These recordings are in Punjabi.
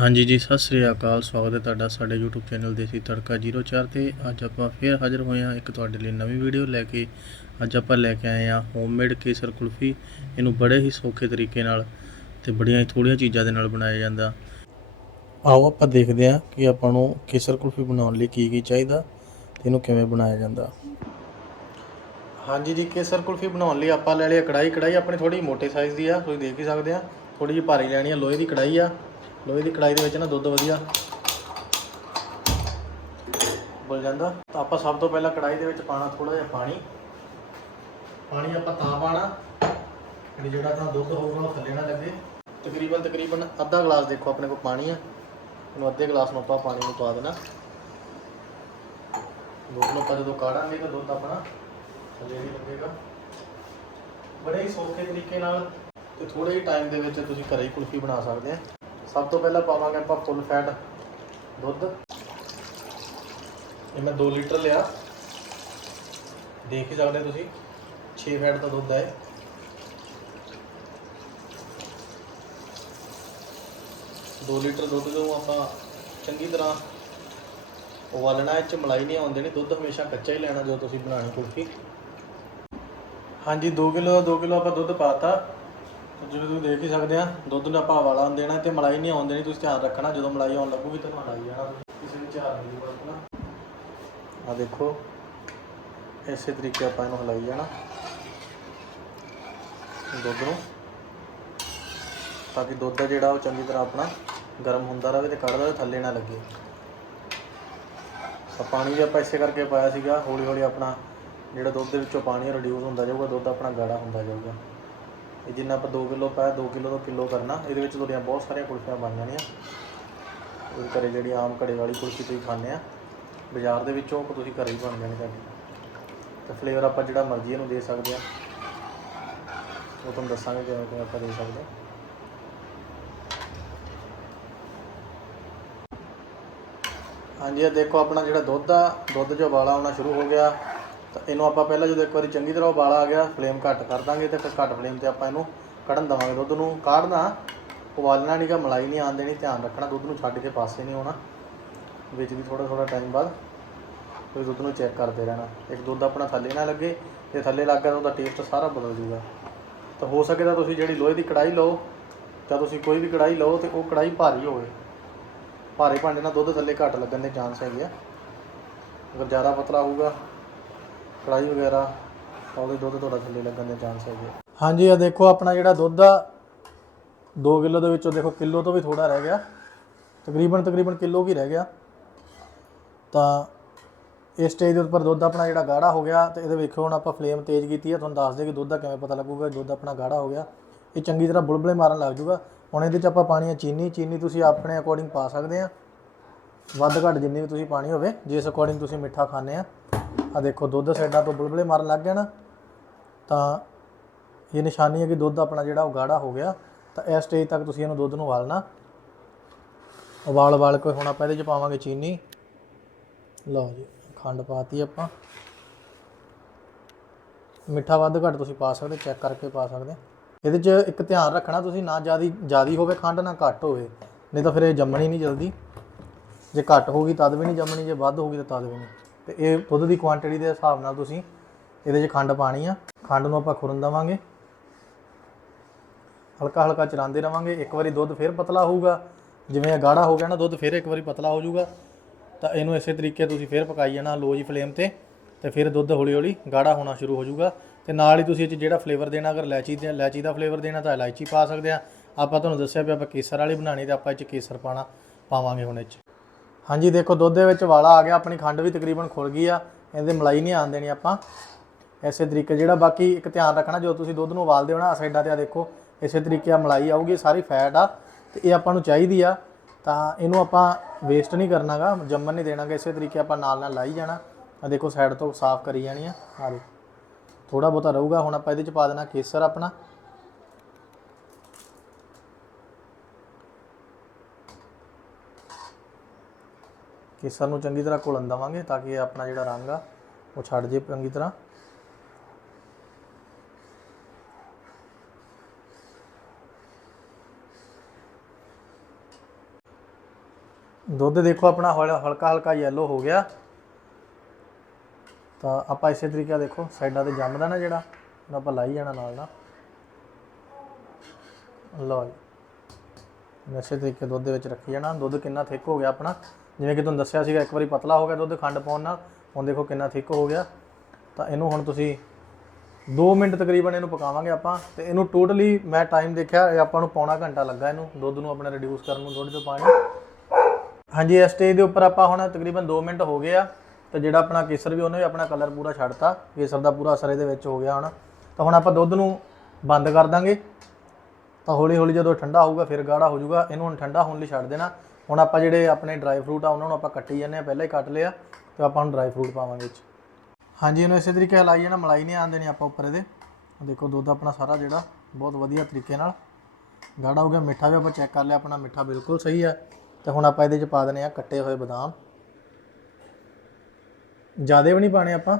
ਹਾਂਜੀ ਜੀ, ਸਤਿ ਸ੍ਰੀ ਅਕਾਲ, ਸਵਾਗਤ ਹੈ ਤੁਹਾਡਾ ਸਾਡੇ YouTube ਚੈਨਲ ਦੇਸੀ ਤੜਕਾ 04 ਤੇ। ਅੱਜ ਆਪਾਂ ਫੇਰ ਹਾਜ਼ਰ ਹੋਏ ਹਾਂ ਇੱਕ ਤੁਹਾਡੇ ਲਈ ਨਵੀਂ ਵੀਡੀਓ ਲੈ ਕੇ। ਅੱਜ ਆਪਾਂ ਲੈ ਕੇ ਆਏ ਹਾਂ ਹੋਮਮੇਡ ਕੇਸਰ ਕੁਲਫੀ। ਇਹਨੂੰ ਬੜੇ ਹੀ ਸੌਖੇ ਤਰੀਕੇ ਨਾਲ ਤੇ ਬੜੀਆਂ ਹੀ ਥੋੜੀਆਂ ਚੀਜ਼ਾਂ ਦੇ ਨਾਲ ਬਣਾਇਆ ਜਾਂਦਾ। ਆਓ ਆਪਾਂ ਦੇਖਦੇ ਹਾਂ ਕਿ ਆਪਾਂ ਨੂੰ ਕੇਸਰ ਕੁਲਫੀ ਬਣਾਉਣ ਲਈ ਕੀ ਕੀ ਚਾਹੀਦਾ ਤੇ ਇਹਨੂੰ ਕਿਵੇਂ ਬਣਾਇਆ ਜਾਂਦਾ। ਹਾਂਜੀ ਜੀ, ਕੇਸਰ ਕੁਲਫੀ ਬਣਾਉਣ ਲਈ ਆਪਾਂ ਲੈ ਲਿਆ ਕੜਾਈ ਕੜਾਈ ਆਪਣੀ ਥੋੜੀ ਮੋਟੇ ਸਾਈਜ਼ ਦੀ ਆ, ਤੁਸੀਂ ਦੇਖ ਹੀ ਸਕਦੇ ਆ। ਥੋੜੀ ਜਿਹੀ ਭਾਰੀ ਲੈਣੀ ਆ, ਲੋਹੇ ਦੀ ਕੜਾਈ ਆ। ਲੋਹੇ ਦੀ ਕੜਾਈ ਦੇ ਵਿੱਚ ਨਾ ਦੁੱਧ ਵਧੀਆ ਬਲ ਜਾਂਦਾ। ਤਾਂ ਆਪਾਂ ਸਭ ਤੋਂ ਪਹਿਲਾਂ ਕੜਾਈ ਦੇ ਵਿੱਚ ਪਾਣਾ ਥੋੜਾ ਜਿਹਾ ਪਾਣੀ। ਪਾਣੀ ਆਪਾਂ ਤਾਂ ਪਾਣਾ ਕਿ ਜਿਹੜਾ ਤਾਂ ਦੁੱਧ ਹੋਊਗਾ ਉਹ ਥੱਲੇ ਨਾ ਲੱਗੇ। ਤਕਰੀਬਨ ਤਕਰੀਬਨ ਅੱਧਾ ਗਲਾਸ ਦੇਖੋ ਆਪਣੇ ਕੋਲ ਪਾਣੀ ਆ। ਇਹਨੂੰ ਅੱਧੇ ਗਲਾਸ ਨੂੰ ਆਪਾਂ ਪਾਣੀ ਨੂੰ ਪਾ ਦੇਣਾ। ਦੁੱਧ ਨੂੰ ਆਪਾਂ ਜਦੋਂ ਕਾੜਾਂਗੇ ਤਾਂ ਦੁੱਧ ਆਪਣਾ ਥੱਲੇ ਵੀ ਲੱਗੇਗਾ। ਬੜੇ ਹੀ ਸੌਖੇ ਤਰੀਕੇ ਨਾਲ ਤੇ ਥੋੜੇ ਹੀ ਟਾਈਮ ਦੇ ਵਿੱਚ ਤੁਸੀਂ ਘਰੇ ਹੀ ਕੁਲਫੀ ਬਣਾ ਸਕਦੇ ਆ। ਸਭ ਤੋਂ ਪਹਿਲਾਂ ਪਾਵਾਂਗੇ ਆਪਾਂ ਫੁੱਲ ਫੈਟ ਦੁੱਧ। ਇਹ ਮੈਂ 2 ਲੀਟਰ ਲਿਆ। ਦੇਖ ਹੀ ਸਕਦੇ ਤੁਸੀਂ 6 ਫੈਟ ਦਾ ਦੁੱਧ ਹੈ ਦੋ ਲੀਟਰ ਦੁੱਧ ਨੂੰ ਆਪਾਂ ਚੰਗੀ ਤਰ੍ਹਾਂ ਉਬਾਲਣਾ ਇਹ ਚ ਮਲਾਈ ਨਹੀਂ ਆਉਣ ਦੇਣੀ, ਦੁੱਧ ਹਮੇਸ਼ਾ ਕੱਚਾ ਹੀ ਲੈਣਾ ਜਦੋਂ ਤੁਸੀਂ ਬਣਾਉਣੀ ਕੁਲਫੀ। ਹਾਂਜੀ 2 ਕਿਲੋ 2 ਕਿਲੋ ਆਪਾਂ ਦੁੱਧ ਪਾਤਾ ਤੇ। ਜਿਵੇਂ ਤੁਸੀਂ ਦੇਖ ਹੀ ਸਕਦੇ ਆ, ਦੁੱਧ ਦਾ ਆਪਾਂ ਉਬਾਲਾ ਆਉਣ ਦੇਣਾ ਤੇ ਮਲਾਈ ਨਹੀਂ ਆਉਣ ਦੇਣੀ, ਤੁਸੀਂ ਧਿਆਨ ਰੱਖਣਾ ਜਦੋਂ ਮਲਾਈ ਆਉਣ ਲੱਗੂਗੀ ਤਾਂ ਹਲਾਈ ਜਾਣਾ ਕਿਸੇ ਵੀ ਝਾਰ ਨਹੀਂ ਵਰਤਣਾ ਆ ਦੇਖੋ, ਇਸੇ ਤਰੀਕੇ ਆਪਾਂ ਇਹਨੂੰ ਹਲਾਈ ਜਾਣਾ। ਦੁੱਧ ਨੂੰ। ਤਾਂ ਕਿ ਦੁੱਧ ਆ ਜਿਹੜਾ ਉਹ ਚੰਗੀ ਤਰ੍ਹਾਂ ਆਪਣਾ ਗਰਮ ਹੁੰਦਾ ਰਹੇ ਤੇ ਕੱਢਦਾ ਰਹੇ, ਥੱਲੇ ਨਾ ਲੱਗੇ। ਤਾਂ ਪਾਣੀ ਵੀ ਆਪਾਂ ਇਸੇ ਕਰਕੇ ਪਾਇਆ ਸੀਗਾ ਹੌਲੀ ਹੌਲੀ ਆਪਣਾ ਜਿਹੜਾ ਦੁੱਧ ਦੇ ਵਿੱਚੋਂ ਪਾਣੀ ਰਿਡਿਊਸ ਹੁੰਦਾ ਜਾਊਗਾ, ਦੁੱਧ ਆਪਣਾ ਗਾੜਾ ਹੁੰਦਾ ਜਾਊਗਾ। ਇਹ ਜਿੰਨਾ ਆਪਾਂ 2 ਕਿਲੋ ਪਾਇਆ 2 ਕਿਲੋ ਤੋਂ ਕਿਲੋ ਕਰਨਾ, ਇਹਦੇ ਵਿੱਚ ਤੁਹਾਡੀਆਂ ਬਹੁਤ ਸਾਰੀਆਂ ਕੁਲਫੀਆਂ ਬਣ ਜਾਣੀਆਂ। ਉਹ ਘਰੇ ਜਿਹੜੀ ਆਮ ਘੜੇ ਵਾਲੀ ਕੁਲਫੀ ਤੁਸੀਂ ਖਾਂਦੇ ਆ, ਬਾਜ਼ਾਰ ਦੇ ਵਿੱਚੋਂ ਤੁਸੀਂ ਘਰੇ ਹੀ ਬਣ ਜਾਣੀ ਤੁਹਾਡੀ। ਤੇ ਫਲੇਵਰ ਆਪਾਂ ਜਿਹੜਾ ਮਰਜ਼ੀ ਇਹਨੂੰ ਦੇ ਸਕਦੇ ਆ। ਉਹ ਤੁਹਾਨੂੰ ਦੱਸਾਂਗੇ ਕਿਵੇਂ ਕਿਵੇਂ ਆਪਾਂ ਦੇ ਸਕਦੇ ਹਾਂ ਹਾਂਜੀ, ਇਹ ਦੇਖੋ ਆਪਣਾ ਜਿਹੜਾ ਦੁੱਧ ਆ, ਦੁੱਧ 'ਚ ਉਬਾਲਾ ਆਉਣਾ ਸ਼ੁਰੂ ਹੋ ਗਿਆ। ਤਾਂ ਇਹਨੂੰ ਆਪਾਂ ਪਹਿਲਾਂ ਜਦੋਂ ਇੱਕ ਵਾਰੀ ਚੰਗੀ ਤਰ੍ਹਾਂ ਉਬਾਲਾ ਆ ਗਿਆ ਫਲੇਮ ਘੱਟ ਕਰ ਦਾਂਗੇ ਤੇ ਫਿਰ ਘੱਟ ਫਲੇਮ ਤੇ ਆਪਾਂ ਇਹਨੂੰ ਕੱਢਣ ਦਵਾਂਗੇ। ਦੁੱਧ ਨੂੰ ਕਾੜਨਾ, ਉਬਾਲਣਾ ਨਹੀਂਗਾ ਮਲਾਈ ਨਹੀਂ ਆਉਣ ਦੇਣੀ, ਧਿਆਨ ਰੱਖਣਾ, ਦੁੱਧ ਨੂੰ ਛੱਡ ਕੇ ਪਾਸੇ ਨਹੀਂ ਹੋਣਾ ਵਿੱਚ ਵੀ ਥੋੜਾ ਥੋੜਾ ਟਾਈਮ ਬਾਅਦ ਫਿਰ ਦੁੱਧ ਨੂੰ ਚੈੱਕ ਕਰਦੇ ਰਹਿਣਾ। ਇੱਕ ਦੁੱਧ ਆਪਣਾ ਥੱਲੇ ਨਾ ਲੱਗੇ, ਜੇ ਥੱਲੇ ਲੱਗ ਗਿਆ ਤਾਂ ਉਹਦਾ ਟੇਸਟ ਸਾਰਾ ਬਦਲ ਜੂਗਾ ਤਾਂ ਹੋ ਸਕੇ ਤਾਂ ਤੁਸੀਂ ਜਿਹੜੀ ਲੋਹੇ ਦੀ ਕੜਾਈ ਲਓ, ਜਾਂ ਤੁਸੀਂ ਕੋਈ ਵੀ ਕੜਾਈ ਲਓ ਤੇ ਉਹ ਕੜਾਈ ਭਾਰੀ ਹੋਵੇ। ਭਾਰੇ ਭਾਂਡੇ ਨਾਲ ਦੁੱਧ ਥੱਲੇ ਘੱਟ ਲੱਗਣ ਦੇ ਚਾਂਸ ਹੈਗੇ ਆ। ਅਗਰ ਜ਼ਿਆਦਾ ਪਤਲਾ ਹੋਊਗਾ ਕੜਾਈ ਵਗੈਰਾ, ਤਾਂ ਉਹਦੇ ਦੁੱਧ ਤੁਹਾਡਾ ਥੱਲੇ ਲੱਗਣ ਦੇ ਚਾਂਸ ਹੈਗੇ ਹਾਂਜੀ ਆ ਦੇਖੋ, ਆਪਣਾ ਜਿਹੜਾ ਦੁੱਧ ਆ 2 ਕਿਲੋ ਦੇ ਵਿੱਚੋਂ ਦੇਖੋ, ਕਿਲੋ ਤੋਂ ਵੀ ਥੋੜਾ ਰਹਿ ਗਿਆ। ਤਕਰੀਬਨ ਤਕਰੀਬਨ ਕਿਲੋ ਕੀ ਰਹਿ ਗਿਆ। ਤਾਂ ਇਸ ਸਟੇਜ ਦੇ ਉੱਪਰ ਦੁੱਧ ਆਪਣਾ ਜਿਹੜਾ ਗਾੜਾ ਹੋ ਗਿਆ, ਤੇ ਇਹਦੇ ਵੇਖੋ, ਹੁਣ ਆਪਾਂ ਫਲੇਮ ਤੇਜ਼ ਕੀਤੀ ਹੈ ਤੁਹਾਨੂੰ ਦੱਸ ਦੇ ਕਿ ਦੁੱਧ ਦਾ ਕਿਵੇਂ ਪਤਾ ਲੱਗੂਗਾ, ਦੁੱਧ ਆਪਣਾ ਗਾੜਾ ਹੋ ਗਿਆ। ਇਹ ਚੰਗੀ ਤਰ੍ਹਾਂ ਬੁਲਬੁਲੇ ਮਾਰਨ ਲੱਗ ਜੂਗਾ। ਹੁਣ ਇਹਦੇ ਚ ਆਪਾਂ ਪਾਣੀ ਹੈ ਚੀਨੀ ਚੀਨੀ ਤੁਸੀਂ ਆਪਣੇ ਅਕੋਰਡਿੰਗ ਪਾ ਸਕਦੇ ਆ। ਵੱਧ ਘੱਟ ਜਿੰਨੀ ਵੀ ਤੁਸੀਂ ਪਾਣੀ ਹੋਵੇ, ਜਿਸ ਅਕੋਰਡਿੰਗ ਤੁਸੀਂ ਮਿੱਠਾ ਖਾਂਦੇ ਆ। ਆ ਦੇਖੋ, ਦੁੱਧ ਸਾਈਡਾਂ ਤੋਂ ਬੁਲਬੁਲੇ ਮਾਰਨ ਲੱਗ ਗਿਆ ਨਾ, ਤਾਂ ਇਹ ਨਿਸ਼ਾਨੀ ਹੈ ਕਿ ਦੁੱਧ ਆਪਣਾ ਜਿਹੜਾ ਉਹ ਗਾੜਾ ਹੋ ਗਿਆ, ਤਾਂ ਇਸ ਸਟੇਜ ਤੱਕ ਤੁਸੀਂ ਇਹਨੂੰ ਦੁੱਧ ਨੂੰ ਉਬਾਲਣਾ। ਉਬਾਲ ਉਬਾਲ ਕੇ ਹੁਣ ਆਪਾਂ ਇਹਦੇ ਚ ਪਾਵਾਂਗੇ ਚੀਨੀ। ਲਓ ਜੀ, ਖੰਡ ਪਾਤੀ ਆਪਾਂ। ਮਿੱਠਾ ਵੱਧ ਘੱਟ ਤੁਸੀਂ ਪਾ ਸਕਦੇ, ਚੈੱਕ ਕਰਕੇ ਪਾ ਸਕਦੇ। ਇਹਦੇ 'ਚ ਇੱਕ ਧਿਆਨ ਰੱਖਣਾ ਤੁਸੀਂ, ਨਾ ਜਿਆਦੀ ਜਿਆਦੀ ਹੋਵੇ ਖੰਡ, ਨਾ ਘੱਟ ਹੋਵੇ। ਨਹੀਂ ਤਾਂ ਫਿਰ ਇਹ ਜੰਮਣੀ ਨਹੀਂ ਜਲਦੀ। ਜੇ ਘੱਟ ਹੋਗੀ ਤਦ ਵੀ ਨਹੀਂ ਜੰਮਣੀ, ਜੇ ਵੱਧ ਹੋਗੀ ਤਾਂ ਤਦ ਵੀ ਨਹੀਂ। ਤੇ ਇਹ ਦੁੱਧ ਦੀ ਕੁਆਂਟੀਟੀ ਦੇ ਹਿਸਾਬ ਨਾਲ ਤੁਸੀਂ ਇਹਦੇ 'ਚ ਖੰਡ ਪਾਣੀ ਆ, ਖੰਡ ਨੂੰ ਆਪਾਂ ਖੁਰਨ ਦੇਵਾਂਗੇ। ਹਲਕਾ ਹਲਕਾ ਚਲਾਉਂਦੇ ਰਵਾਂਗੇ, ਇੱਕ ਵਾਰੀ ਦੁੱਧ ਫਿਰ ਪਤਲਾ ਹੋਊਗਾ। ਜਿਵੇਂ ਇਹ ਗਾੜਾ ਹੋ ਗਿਆ ਨਾ, ਦੁੱਧ ਫਿਰ ਇੱਕ ਵਾਰੀ ਪਤਲਾ ਹੋ ਜਾਊਗਾ। ਤਾਂ ਇਹਨੂੰ ਇਸੇ ਤਰੀਕੇ ਤੁਸੀਂ ਫਿਰ ਪਕਾਈ ਜਾਣਾ ਲੋ ਜੀ ਫਲੇਮ ਤੇ ਤੇ ਫਿਰ ਦੁੱਧ ਹੌਲੀ ਹੌਲੀ ਗਾੜਾ ਹੋਣਾ ਸ਼ੁਰੂ ਹੋ ਜਾਊਗਾ। ਤੇ ਨਾਲ ਹੀ ਤੁਸੀਂ ਇਹ 'ਚ ਜਿਹੜਾ ਫਲੇਵਰ ਦੇਣਾ, ਅਗਰ ਇਲਾਇਚੀ ਦੇ, ਇਲਾਇਚੀ ਦਾ ਫਲੇਵਰ ਦੇਣਾ ਤਾਂ ਇਲਾਇਚੀ ਪਾ ਸਕਦੇ ਆ। ਆਪਾਂ ਤੁਹਾਨੂੰ ਦੱਸਿਆ ਵੀ ਆਪਾਂ ਕੇਸਰ ਵਾਲੀ ਬਣਾਣੀ ਤੇ ਆਪਾਂ ਇਹ 'ਚ ਕੇਸਰ ਪਾਣਾ, ਪਾਵਾਂਗੇ ਹੁਣ ਇਹ 'ਚ। ਹਾਂਜੀ, ਦੇਖੋ, ਦੁੱਧ ਦੇ ਵਿੱਚ ਵਾਲਾ ਆ ਗਿਆ, ਆਪਣੀ ਖੰਡ ਵੀ ਤਕਰੀਬਨ ਖੁੱਲ ਗਈ ਆ। ਇਹਦੇ ਮਲਾਈ ਨਹੀਂ ਆਣ ਦੇਣੀ ਆਪਾਂ। ਐਸੇ ਤਰੀਕੇ ਜਿਹੜਾ ਬਾਕੀ ਇੱਕ ਧਿਆਨ ਰੱਖਣਾ, ਜਦੋਂ ਤੁਸੀਂ ਦੁੱਧ ਨੂੰ ਉਬਾਲਦੇ ਹੋ ਨਾ, ਆਹ ਸਾਈਡਾਂ ਤੇ ਆ ਦੇਖੋ, ਇਸੇ ਤਰੀਕੇ ਆ ਮਲਾਈ ਆਊਗੀ, ਸਾਰੀ ਫੈਟ ਆ, ਤੇ ਇਹ ਆਪਾਂ ਨੂੰ ਚਾਹੀਦੀ ਆ। ਤਾਂ ਇਹਨੂੰ ਆਪਾਂ ਵੇਸਟ ਨਹੀਂ ਕਰਨਾਗਾ, ਜੰਮਣ ਨਹੀਂ ਦੇਣਾਗਾ, ਇਸੇ ਤਰੀਕੇ ਆਪਾਂ ਨਾਲ ਨਾਲ ਲਾਈ ਜਾਣਾ। ਆ ਦੇਖੋ, ਸਾਈਡ ਤੋਂ ਸਾਫ਼ ਕਰੀ ਜਾਣੀ ਆ। ਆ ਦੇਖੋ ਥੋੜਾ ਬਹੁਤਾ ਰਹੂਗਾ, ਹੁਣ ਆਪਾਂ ਇਹਦੇ ਚ ਪਾ ਦੇਣਾ ਕੇਸਰ ਆਪਣਾ। ਕੇਸਰ ਨੂੰ ਚੰਗੀ ਤਰ੍ਹਾਂ ਘੁਲਣ ਦੇਵਾਂਗੇ ਤਾਂ ਕਿ ਇਹ ਆਪਣਾ ਜਿਹੜਾ ਰੰਗ ਆ, ਉਹ ਛੱਡ ਜੇ ਚੰਗੀ ਤਰ੍ਹਾਂ। ਦੁੱਧ ਦੇਖੋ ਆਪਣਾ ਹਲਕਾ ਹਲਕਾ ਯੈਲੋ ਹੋ ਗਿਆ। ਤਾਂ ਆਪਾਂ ਇਸੇ ਤਰੀਕਾ ਦੇਖੋ, ਸਾਈਡਾਂ ਤੇ ਜੰਮਦਾ ਨਾ ਜਿਹੜਾ, ਉਹਨੂੰ ਆਪਾਂ ਲਾਈ ਜਾਣਾ ਨਾਲ ਨਾਲ ਲਓ ਜੀ। ਇਸੇ ਤਰੀਕੇ ਦੁੱਧ ਦੇ ਵਿੱਚ ਰੱਖੀ ਜਾਣਾ। ਦੁੱਧ ਕਿੰਨਾ ਥਿਕ ਹੋ ਗਿਆ ਆਪਣਾ? ਜਿਵੇਂ ਕਿ ਤੁਹਾਨੂੰ ਦੱਸਿਆ ਸੀਗਾ, ਇੱਕ ਵਾਰੀ ਪਤਲਾ ਹੋ ਗਿਆ ਦੁੱਧ ਖੰਡ ਪਾਉਣ ਨਾਲ, ਹੁਣ ਦੇਖੋ ਕਿੰਨਾ ਥਿੱਕ ਹੋ ਗਿਆ। ਤਾਂ ਇਹਨੂੰ ਹੁਣ ਤੁਸੀਂ 2 ਮਿੰਟ ਤਕਰੀਬਨ ਇਹਨੂੰ ਪਕਾਵਾਂਗੇ ਆਪਾਂ ਤੇ ਇਹਨੂੰ ਟੋਟਲੀ ਮੈਂ ਟਾਈਮ ਦੇਖਿਆ, ਇਹ ਆਪਾਂ ਨੂੰ ਪੌਣਾ ਘੰਟਾ ਲੱਗਾ ਇਹਨੂੰ, ਦੁੱਧ ਨੂੰ ਆਪਣੇ ਰਿਡਿਊਸ ਕਰਨ ਨੂੰ ਦੁੱਧ ਚੋਂ ਪਾਣੀ। ਹਾਂਜੀ, ਇਸ ਸਟੇਜ ਦੇ ਉੱਪਰ ਆਪਾਂ ਹੁਣ ਤਕਰੀਬਨ 2 ਮਿੰਟ ਹੋ ਗਏ ਆ ਤੇ ਜਿਹੜਾ ਆਪਣਾ ਕੇਸਰ ਵੀ ਉਹਨੇ ਵੀ ਆਪਣਾ ਕਲਰ ਪੂਰਾ ਛੱਡਤਾ, ਕੇਸਰ ਦਾ ਪੂਰਾ ਅਸਰ ਇਹਦੇ ਵਿੱਚ ਹੋ ਗਿਆ ਹੁਣ। ਤਾਂ ਹੁਣ ਆਪਾਂ ਦੁੱਧ ਨੂੰ ਬੰਦ ਕਰ ਦਾਂਗੇ। ਤਾਂ ਹੌਲੀ ਹੌਲੀ ਜਦੋਂ ਠੰਡਾ ਹੋਊਗਾ, ਫਿਰ ਗਾੜਾ ਹੋ ਜਾਊਗਾ, ਇਹਨੂੰ ਹੁਣ ਠੰਡਾ ਹੋਣ ਲਈ ਛੱਡ ਦੇਣਾ। ਹੁਣ ਆਪਾਂ ਜਿਹੜੇ ਆਪਣੇ ਡਰਾਈ ਫਰੂਟ ਆ, ਉਹਨਾਂ ਨੂੰ ਆਪਾਂ ਕੱਟੀ ਜਾਂਦੇ ਆ ਪਹਿਲਾਂ ਹੀ ਕੱਟ ਲਿਆ, ਤੇ ਆਪਾਂ ਹੁਣ ਡਰਾਈ ਫਰੂਟ ਪਾਵਾਂਗੇ ਵਿੱਚ। ਹਾਂਜੀ, ਇਹਨੂੰ ਇਸੇ ਤਰੀਕੇ ਹਲਾਈ ਜਾਣਾ ਮਲਾਈ ਨਹੀਂ ਆਉਣ ਦੇਣੀ ਆਪਾਂ ਉੱਪਰ ਇਹਦੇ। ਦੇਖੋ, ਦੁੱਧ ਆਪਣਾ ਸਾਰਾ ਜਿਹੜਾ, ਬਹੁਤ ਵਧੀਆ ਤਰੀਕੇ ਨਾਲ ਗਾੜਾ ਹੋ ਗਿਆ, ਮਿੱਠਾ ਵੀ ਆਪਾਂ ਚੈੱਕ ਕਰ ਲਿਆ, ਆਪਣਾ ਮਿੱਠਾ ਬਿਲਕੁਲ ਸਹੀ ਆ। ਤੇ ਹੁਣ ਆਪਾਂ ਇਹਦੇ ਚ ਪਾ ਦਨੇ ਆ ਕੱਟੇ ਹੋਏ ਬਦਾਮ। ਜਿਆਦੇ ਵੀ ਨਹੀਂ ਪਾਣੇ ਆਪਾਂ।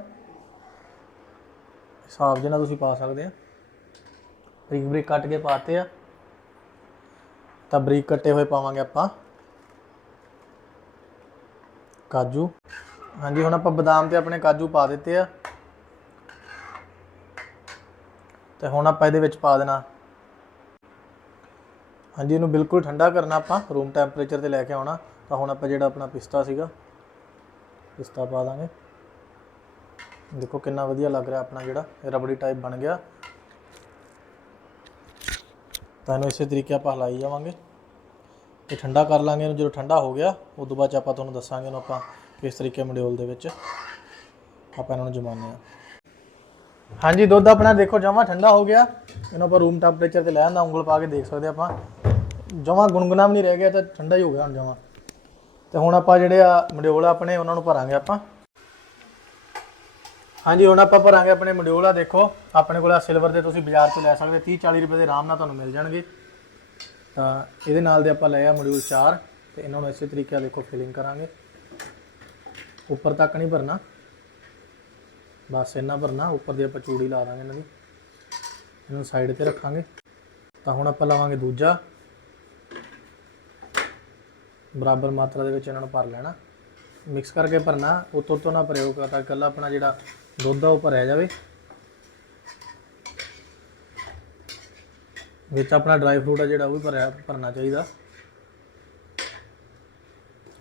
ਹਿਸਾਬ ਜਿਹਾ ਤੁਸੀਂ ਪਾ ਸਕਦੇ ਆ। ਬਰੀਕ ਬਰੀਕ ਕੱਟ ਕੇ ਪਾਤੇ ਆ। ਤਾਂ ਬਰੀਕ ਕੱਟੇ ਹੋਏ ਪਾਵਾਂਗੇ ਆਪਾਂ। ਕਾਜੂ। ਹਾਂਜੀ, ਹੁਣ ਆਪਾਂ ਬਦਾਮ ਤੇ ਆਪਣੇ ਕਾਜੂ ਪਾ ਦਿੱਤੇ ਆ। ਤੇ ਹੁਣ ਆਪਾਂ ਇਹਦੇ ਵਿੱਚ ਪਾ ਦੇਣਾ। ਹਾਂਜੀ, ਇਹਨੂੰ ਬਿਲਕੁਲ ਠੰਡਾ ਕਰਨਾ ਆਪਾਂ ਰੂਮ ਟੈਂਪਰੇਚਰ ਤੇ ਲੈ ਕੇ ਆਉਣਾ। ਤਾਂ ਹੁਣ ਆਪਾਂ ਜਿਹੜਾ ਆਪਣਾ ਪਿਸਤਾ ਸੀਗਾ, ਪਿਸਤਾ ਪਾ ਦਾਂਗੇ। ਦੇਖੋ ਕਿੰਨਾ ਵਧੀਆ ਲੱਗ ਰਿਹਾ ਆਪਣਾ ਜਿਹੜਾ ਰਬੜੀ ਟਾਈਪ ਬਣ ਗਿਆ। ਤਾਂ ਇਹਨੂੰ ਇਸੇ ਤਰੀਕੇ ਆਪਾਂ ਹਲਾਈ ਜਾਵਾਂਗੇ। ਤੇ ਠੰਡਾ ਕਰ ਲਾਂਗੇ ਇਹਨੂੰ, ਜਦੋਂ ਠੰਡਾ ਹੋ ਗਿਆ ਉਸ ਤੋਂ ਬਾਅਦ 'ਚ ਆਪਾਂ ਤੁਹਾਨੂੰ ਦੱਸਾਂਗੇ ਇਹਨੂੰ ਆਪਾਂ ਕਿਸ ਤਰੀਕੇ ਮੋਡਿਊਲ ਦੇ ਵਿੱਚ ਆਪਾਂ ਇਹਨਾਂ ਨੂੰ ਜਮਾਉਂਦੇ ਆ ਹਾਂਜੀ, ਦੁੱਧ ਆਪਣਾ ਦੇਖੋ, ਜਮਾ ਠੰਡਾ ਹੋ ਗਿਆ। ਇਹਨੂੰ ਆਪਾਂ ਰੂਮ ਟੈਂਪਰੇਚਰ ਤੇ ਲੈ ਆਂਦਾ ਉਂਗਲ ਪਾ ਕੇ ਦੇਖ ਸਕਦੇ ਆਪਾਂ। ਜਮਾ ਗੁਨਗੁਨਾ ਨਹੀਂ ਰਹਿ ਗਿਆ, ਤਾਂ ਠੰਡਾ ਹੀ ਹੋ ਗਿਆ ਹੁਣ ਜਮਾ। ਤੇ ਹੁਣ ਆਪਾਂ ਜਿਹੜੇ ਆ ਮੋਡਿਊਲ ਆਪਣੇ, ਉਹਨਾਂ ਨੂੰ ਭਰਾਂਗੇ ਆਪਾਂ। ਹਾਂਜੀ, ਹੁਣ ਆਪਾਂ ਭਰਾਂਗੇ ਆਪਣੇ ਮੋਡਿਊਲ ਆ, ਦੇਖੋ। ਆਪਣੇ ਕੋਲ ਆ ਸਿਲਵਰ ਦੇ ਤੁਸੀਂ ਬਾਜ਼ਾਰ 'ਚ ਲੈ ਸਕਦੇ 30 40 ਰੁਪਏ ਦੇ ਆਰਾਮ ਨਾਲ ਤੁਹਾਨੂੰ ਮਿਲ ਜਾਣਗੇ। ਤਾਂ ਇਹਦੇ ਨਾਲ ਦੇ ਆਪਾਂ ਲਏ ਆ ਮੋਡਿਊਲ 4 ਤੇ ਇਹਨਾਂ ਨੂੰ ਇਸੇ ਤਰੀਕੇ ਨਾਲ ਦੇਖੋ ਫਿਲਿੰਗ ਕਰਾਂਗੇ। ਉੱਪਰ ਤੱਕ ਨਹੀਂ ਭਰਨਾ। ਬਸ ਇੰਨਾ ਭਰਨਾ, ਉੱਪਰ ਦੀ ਆਪਾਂ ਚੂੜੀ ਲਾ ਦਾਂਗੇ ਇਹਨਾਂ ਦੀ। ਇਹਨੂੰ ਸਾਈਡ ਤੇ ਰੱਖਾਂਗੇ। ਤਾਂ ਹੁਣ ਆਪਾਂ ਲਾਵਾਂਗੇ ਦੂਜਾ। ਬਰਾਬਰ ਮਾਤਰਾ ਦੇ ਵਿੱਚ ਇਹਨਾਂ ਨੂੰ ਭਰ ਲੈਣਾ। ਮਿਕਸ ਕਰਕੇ ਭਰਨਾ, ਉਤੋਂ ਤੋਂ ਨਾ ਪ੍ਰਯੋਗ ਤਾਂ ਇਕੱਲਾ ਆਪਣਾ ਜਿਹੜਾ ਦੁੱਧ ਆ ਉਹ ਭਰਿਆ ਜਾਵੇ। ਵਿੱਚ ਆਪਣਾ ਡਰਾਈ ਫਰੂਟ ਆ ਜਿਹੜਾ, ਉਹ ਵੀ ਭਰਿਆ, ਭਰਨਾ ਚਾਹੀਦਾ।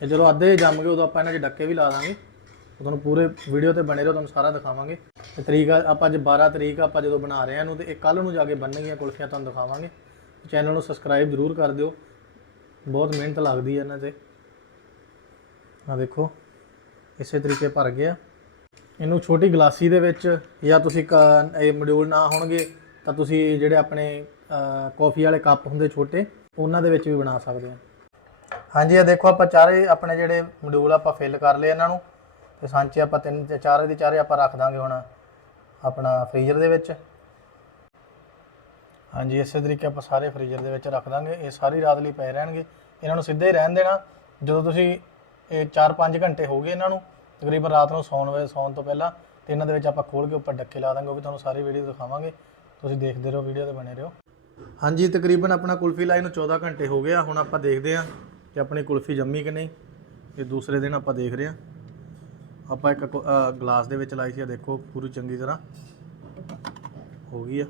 ਇਹ ਜਦੋਂ ਅੱਧੇ ਜੰਮ ਗਏ ਉਦੋਂ ਆਪਾਂ ਇਹਨਾਂ 'ਚ ਡੱਕੇ ਵੀ ਲਾ ਦਾਂਗੇ। ਤੁਹਾਨੂੰ ਪੂਰੇ ਵੀਡੀਓ ਤੇ ਬਣੇ ਰਹੋ, ਤੁਹਾਨੂੰ ਸਾਰਾ ਦਿਖਾਵਾਂਗੇ। ਤੇ ਤਰੀਕ ਆਪਾਂ ਅੱਜ 12 ਤਰੀਕ ਆਪਾਂ ਜਦੋਂ ਬਣਾ ਰਹੇ ਹਾਂ ਇਹਨੂੰ, ਤੇ ਇਹ ਕੱਲ ਨੂੰ ਜਾ ਕੇ ਬਣਨਗੀਆਂ ਕੁਲਫੀਆਂ, ਤੁਹਾਨੂੰ ਦਿਖਾਵਾਂਗੇ। ਚੈਨਲ ਨੂੰ ਸਬਸਕ੍ਰਾਈਬ ਜ਼ਰੂਰ ਕਰ ਦਿਓ। ਬਹੁਤ ਮਿਹਨਤ ਲੱਗਦੀ ਹੈ ਇਹਨਾਂ ਤੇ। ਆ ਦੇਖੋ, ਇਸੇ ਤਰੀਕੇ ਭਰ ਗਿਆ ਇਹਨੂੰ ਛੋਟੀ ਗਲਾਸੀ ਦੇ ਵਿੱਚ, ਜਾਂ ਤੁਸੀਂ ਕ- ਇਹ ਮੋਡਿਊਲ ਨਾ ਹੋਣਗੇ, ਤਾਂ ਤੁਸੀਂ ਜਿਹੜੇ ਆਪਣੇ ਕਾਫੀ ਵਾਲੇ ਕੱਪ ਹੁੰਦੇ ਛੋਟੇ, ਉਹਨਾਂ ਦੇ ਵਿੱਚ ਵੀ ਬਣਾ ਸਕਦੇ ਆ ਹਾਂਜੀ, ਇਹ ਦੇਖੋ ਆਪਾਂ ਚਾਰੇ ਆਪਣੇ ਜਿਹੜੇ ਮੋਡਿਊਲ ਆਪਾਂ ਫਿਲ ਕਰ ਲਏ ਇਹਨਾਂ ਨੂੰ। ਤੇ ਸਾਂਚੇ ਆਪਾਂ ਤਿੰਨ ਤੇ ਚਾਰੇ ਦੇ ਚਾਰੇ ਆਪਾਂ ਰੱਖ ਦਾਂਗੇ ਹੁਣ ਆਪਣਾ ਫ੍ਰੀਜ਼ਰ ਦੇ ਵਿੱਚ। ਹਾਂਜੀ, ਇਸੇ ਤਰੀਕੇ ਆਪਾਂ ਸਾਰੇ ਫ੍ਰੀਜ਼ਰ ਦੇ ਵਿੱਚ ਰੱਖ ਦਾਂਗੇ। ਇਹ ਸਾਰੀ ਰਾਤ ਲਈ ਪਏ ਰਹਿਣਗੇ। ਇਹਨਾਂ ਨੂੰ ਸਿੱਧੇ ਹੀ ਰਹਿਣ ਦੇਣਾ। ਜਦੋਂ ਤੁਸੀਂ ਇਹ 4-5 ਘੰਟੇ ਹੋ ਗਏ ਇਹਨਾਂ ਨੂੰ, ਤਕਰੀਬਨ ਰਾਤ ਨੂੰ ਸੌਣ ਵੇ ਸੌਣ ਤੋਂ ਪਹਿਲਾਂ, ਤੇ ਇਹਨਾਂ ਦੇ ਵਿੱਚ ਆਪਾਂ ਖੋਲ ਕੇ ਉੱਪਰ ਡੱਕੇ ਲਾ ਦਾਂਗੇ। ਉਹ ਵੀ ਤੁਹਾਨੂੰ ਸਾਰੀ ਵੀਡੀਓ ਦਿਖਾਵਾਂਗੇ। ਤੁਸੀਂ ਦੇਖਦੇ ਰਹੋ ਵੀਡੀਓ ਤੇ ਬਣੇ ਰਹੋ। ਹਾਂਜੀ, ਤਕਰੀਬਨ ਆਪਣਾ ਕੁਲਫੀ ਲਾਈ ਨੂੰ 14 ਘੰਟੇ ਹੋ ਗਏ ਆ ਹੁਣ ਆਪਾਂ ਦੇਖਦੇ ਹਾਂ ਕਿ ਆਪਣੀ ਕੁਲਫੀ ਜੰਮੀ ਕਿ ਨਹੀਂ। ਇਹ ਦੂਸਰੇ ਦਿਨ ਆਪਾਂ ਦੇਖ ਰਹੇ ਹਾਂ। ਆਪਾਂ ਇੱਕ ਗਲਾਸ ਦੇ ਵਿੱਚ ਲਾਈ ਸੀ ਆ ਦੇਖੋ, ਪੂਰੀ ਚੰਗੀ ਤਰ੍ਹਾਂ ਹੋ ਗਈ ਆ।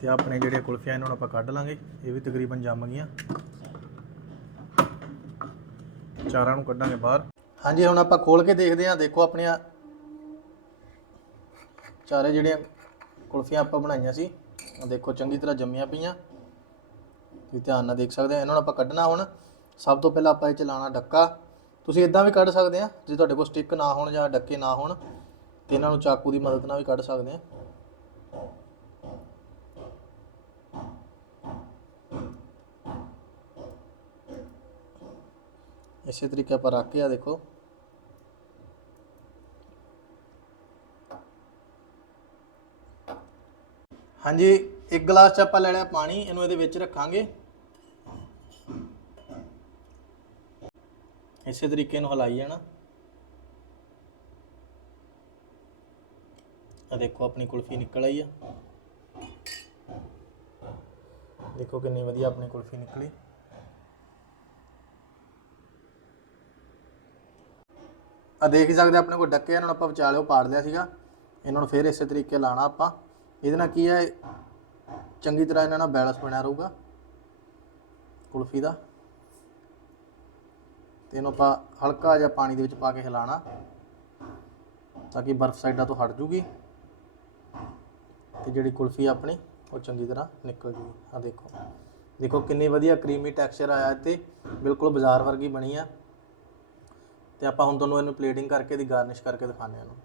ਤੇ ਆਪਣੇ ਜਿਹੜੇ ਕੁਲਫੀਆਂ ਇਹਨਾਂ ਨੂੰ ਆਪਾਂ ਕੱਢ ਲਾਂਗੇ। ਇਹ ਵੀ ਤਕਰੀਬਨ ਜੰਮ ਗਈਆਂ। ਚਾਰਾਂ ਨੂੰ ਕੱਢਾਂਗੇ ਬਾਹਰ। ਹਾਂਜੀ, ਹੁਣ ਆਪਾਂ ਖੋਲ ਕੇ ਦੇਖਦੇ ਹਾਂ। ਦੇਖੋ, ਆਪਣੀਆਂ ਚਾਰੇ ਜਿਹੜੀਆਂ ਕੁਲਫੀਆਂ ਆਪਾਂ ਬਣਾਈਆਂ ਸੀ। ਆਹ ਦੇਖੋ, ਚੰਗੀ ਤਰ੍ਹਾਂ ਜੰਮੀਆਂ ਪਈਆਂ। ਤੁਸੀਂ ਧਿਆਨ ਨਾਲ ਦੇਖ ਸਕਦੇ ਹੋ, ਇਹਨਾਂ ਨੂੰ ਆਪਾਂ ਕੱਢਣਾ ਹੁਣ। ਸਭ ਤੋਂ ਪਹਿਲਾਂ ਆਪਾਂ ਇਹ ਚ ਡੱਕਾ। ਤੁਸੀਂ ਇਦਾਂ ਵੀ ਕੱਢ ਸਕਦੇ ਆ, ਜੇ ਤੁਹਾਡੇ ਕੋਲ ਸਟਿੱਕ ਨਾ ਹੋਣ ਜਾਂ ਡੱਕੇ ਨਾ ਹੋਣ, ਤੇ ਇਹਨਾਂ ਨੂੰ ਚਾਕੂ ਦੀ ਮਦਦ ਨਾਲ ਵੀ ਕੱਢ ਸਕਦੇ ਆ। ਇਸੇ ਤਰੀਕੇ ਆਪਾਂ ਰੱਖ ਕੇ ਆ ਦੇਖੋ। ਹਾਂਜੀ, ਇੱਕ ਗਲਾਸ ਚ ਆਪਾਂ ਲੈ ਲਿਆ ਪਾਣੀ, ਇਹਨੂੰ ਇਹਦੇ ਵਿੱਚ ਰੱਖਾਂਗੇ। ਇਸੇ ਤਰੀਕੇ ਨੂੰ ਹਲਾਈ ਜਾਣਾ। ਆ ਦੇਖੋ, ਆਪਣੀ ਕੁਲਫੀ ਨਿਕਲ ਆਈ ਆ। ਦੇਖੋ ਕਿੰਨੀ ਵਧੀਆ ਆਪਣੀ ਕੁਲਫੀ ਨਿਕਲੀ। ਆ ਦੇਖ ਹੀ ਸਕਦੇ ਆਪਣੇ ਕੋਲ ਡੱਕੇ ਇਹਨਾਂ ਨੂੰ ਆਪਾਂ ਵਿਚਾਲਿਓ ਪਾੜ ਲਿਆ ਸੀਗਾ। ਇਹਨਾਂ ਨੂੰ ਫਿਰ ਇਸੇ ਤਰੀਕੇ ਲਾਣਾ ਆਪਾਂ। ਇਹਦੇ ਨਾਲ ਕੀ ਹੈ? ਚੰਗੀ ਤਰ੍ਹਾਂ ਇਹਨਾਂ ਨਾਲ ਬੈਲੈਂਸ ਬਣਿਆ ਰਹੂਗਾ ਕੁਲਫੀ ਦਾ। ਤੇ ਇਹਨੂੰ ਆਪਾਂ ਹਲਕਾ ਜਿਹਾ ਪਾਣੀ ਦੇ ਵਿੱਚ ਪਾ ਕੇ ਹਿਲਾਣਾ ਤਾਂ ਕਿ ਬਰਫ਼ ਸਾਈਡਾਂ ਤੋਂ ਹਟ ਜੂਗੀ। ਤੇ ਜਿਹੜੀ ਕੁਲਫੀ ਆ ਆਪਣੀ, ਉਹ ਚੰਗੀ ਤਰ੍ਹਾਂ ਨਿਕਲ ਜੂਗੀ। ਆ ਦੇਖੋ। ਦੇਖੋ ਕਿੰਨੀ ਵਧੀਆ ਕਰੀਮੀ ਟੈਕਸਚਰ ਆਇਆ ਤੇ ਬਿਲਕੁਲ ਬਾਜ਼ਾਰ ਵਰਗੀ ਬਣੀ ਆ। ਤੇ ਆਪਾਂ ਹੁਣ ਤੁਹਾਨੂੰ ਇਹਨੂੰ ਪਲੇਟਿੰਗ ਕਰਕੇ ਦੀ ਗਾਰਨਿਸ਼ ਕਰਕੇ ਦਿਖਾਉਂਦੇ ਹਾਂ ਇਹਨੂੰ।